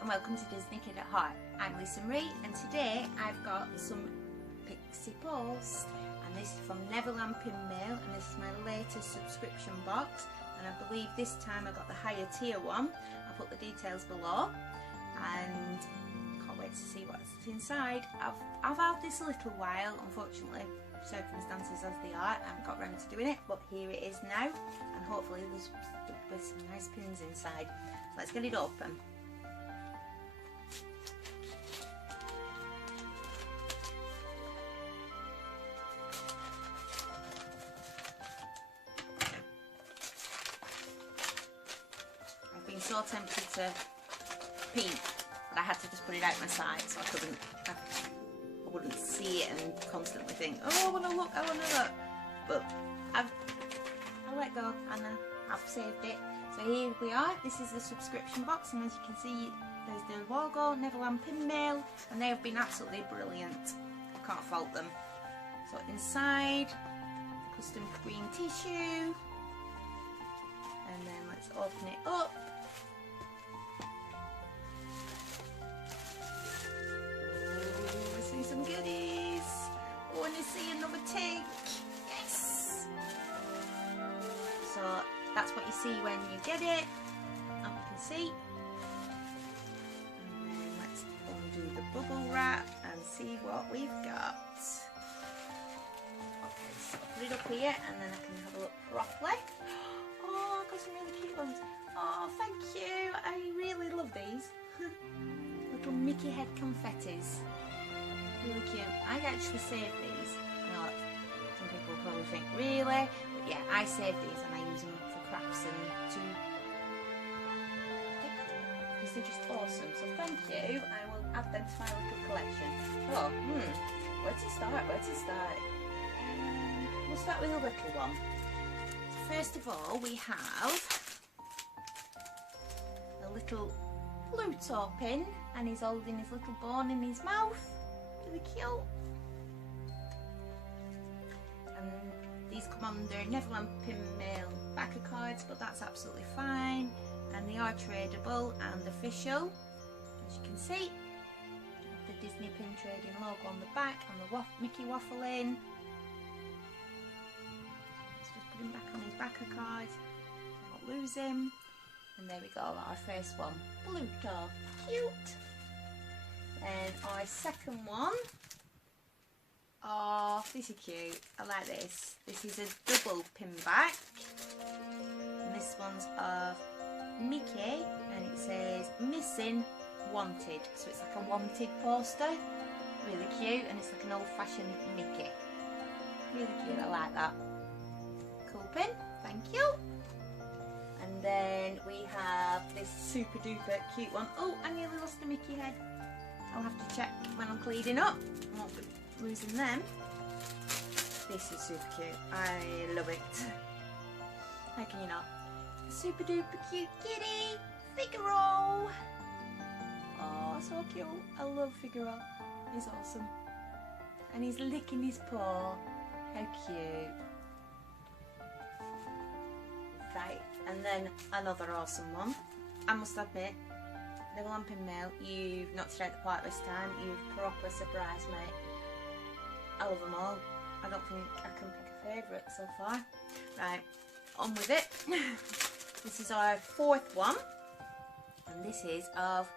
and welcome to Disney Kid at Heart. I'm Lisa Marie, and today I've got some Pixie Post, and this is from Neverland Pin Mail, and this is my latest subscription box, and I believe this time I got the higher tier one. I'll put the details below, and can't wait to see what's inside. I've had this a little while, unfortunately, circumstances as they are, I haven't got round to doing it, but here it is now, and hopefully there's some nice pins inside. So let's get it open. I've been so tempted to peek, but I had to just put it out my side so I wouldn't see it and constantly think, oh, I want to look, I want to look. But I let go and I've saved it. So here we are. This is the subscription box, and as you can see, there's the logo, Neverland Pin Mail, and they have been absolutely brilliant. I can't fault them. So inside, custom green tissue, and then let's open it up. Some goodies. Oh, and you see another tank. Yes. So that's what you see when you get it. And you can see. And then let's undo the bubble wrap and see what we've got. Okay, so I'll put it up here, and then I can have a look properly. Oh, I've got some really cute ones. Oh, thank you. I really love these. Little Mickey head confettis. Really cute. I actually saved these. I know some people probably think, really? But yeah, I saved these and I use them for crafts and to because they're just awesome. So thank you. I will add them to my little collection. Oh, where to start? Where to start? We'll start with a little one. So first of all, we have a little Pluto pin, and he's holding his little bone in his mouth. Really cute. And these come under Neverland Pin Mail backer cards, but that's absolutely fine, and they are tradable and official, as you can see. The Disney Pin Trading logo on the back and the Mickey waffle in. Let's just put him back on his backer card so I don't lose him. And there we go, our first one, Pluto. Cute. And our second one, oh, this is cute. I like this. This is a double pin back, and this one's of Mickey, and it says missing, wanted. So it's like a wanted poster. Really cute, and it's like an old-fashioned Mickey. Really cute. I like that. Cool pin. Thank you. And then we have this super duper cute one. Oh, I nearly lost the Mickey head. I'll have to check when I'm cleaning up. I won't be losing them. This is super cute. I love it. How can you not? Super duper cute kitty, Figaro. Oh, so cute. I love Figaro. He's awesome. And he's licking his paw. How cute. Right, and then another awesome one. I must admit, Neverland Pin Mail, you've knocked it out the park this time. You've proper surprised me. I love them all. I don't think I can pick a favourite so far. Right, on with it. This is our fourth one, and this is of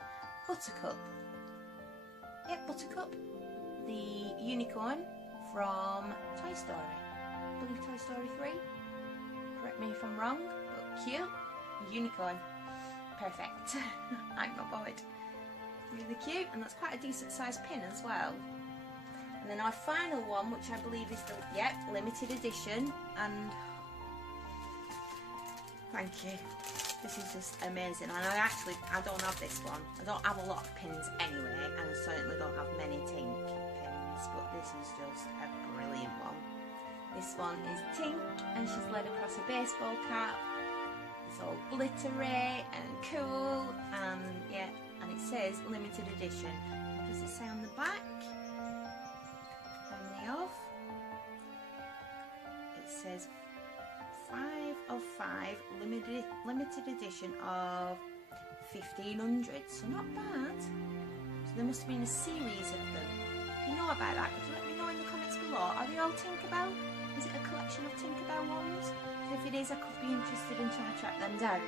Buttercup. Yep, Buttercup, the unicorn from Toy Story. I believe Toy Story 3. Correct me if I'm wrong, but cute. Unicorn. Perfect. I'm not bothered. Really cute, and that's quite a decent sized pin as well. And then our final one, which I believe is the limited edition, and thank you. This is just amazing. And I don't have this one. I don't have a lot of pins anyway, and I certainly don't have many Tink pins, but this is just a brilliant one. This one is Tink, and she's led across a baseball cap. It's all glittery and cool, and yeah, and it says limited edition. What does it say on the back? How many of? It says 5 of 5, limited edition of 1500, so not bad. So there must have been a series of them. If you know about that, could you let me know in the comments below? Are they all Tinkerbell? Is it a collection of Tinkerbell ones? So if it is, I could be interested in trying to track them down.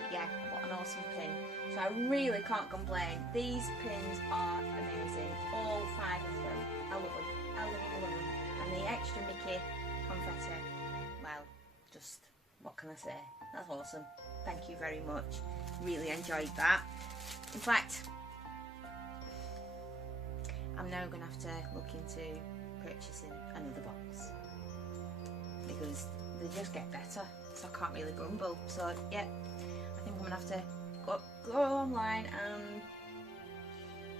But yeah, what an awesome pin. So I really can't complain. These pins are amazing. All 5 of them. I love them. I love them, I love them. And the extra Mickey confetti, well, just, what can I say? That's awesome. Thank you very much. Really enjoyed that. In fact, I'm now going to have to look into purchasing another box, because they just get better, so I can't really grumble. So yeah, I think I'm going to have to go online and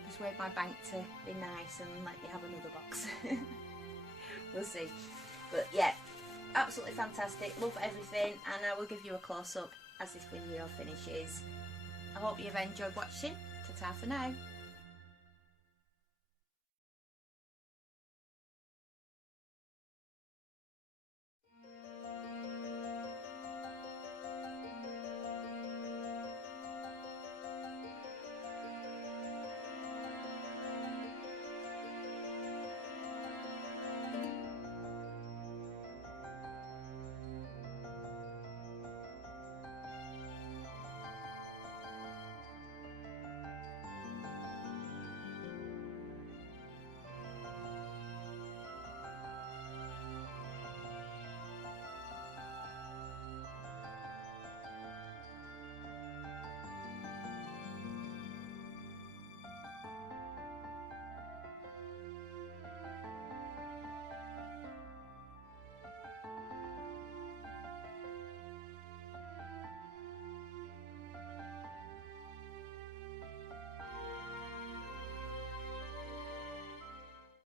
persuade my bank to be nice and let me have another box. We'll see. But yeah, absolutely fantastic. Love everything, and I will give you a close-up as this video finishes. I hope you've enjoyed watching. Ta-ta for now.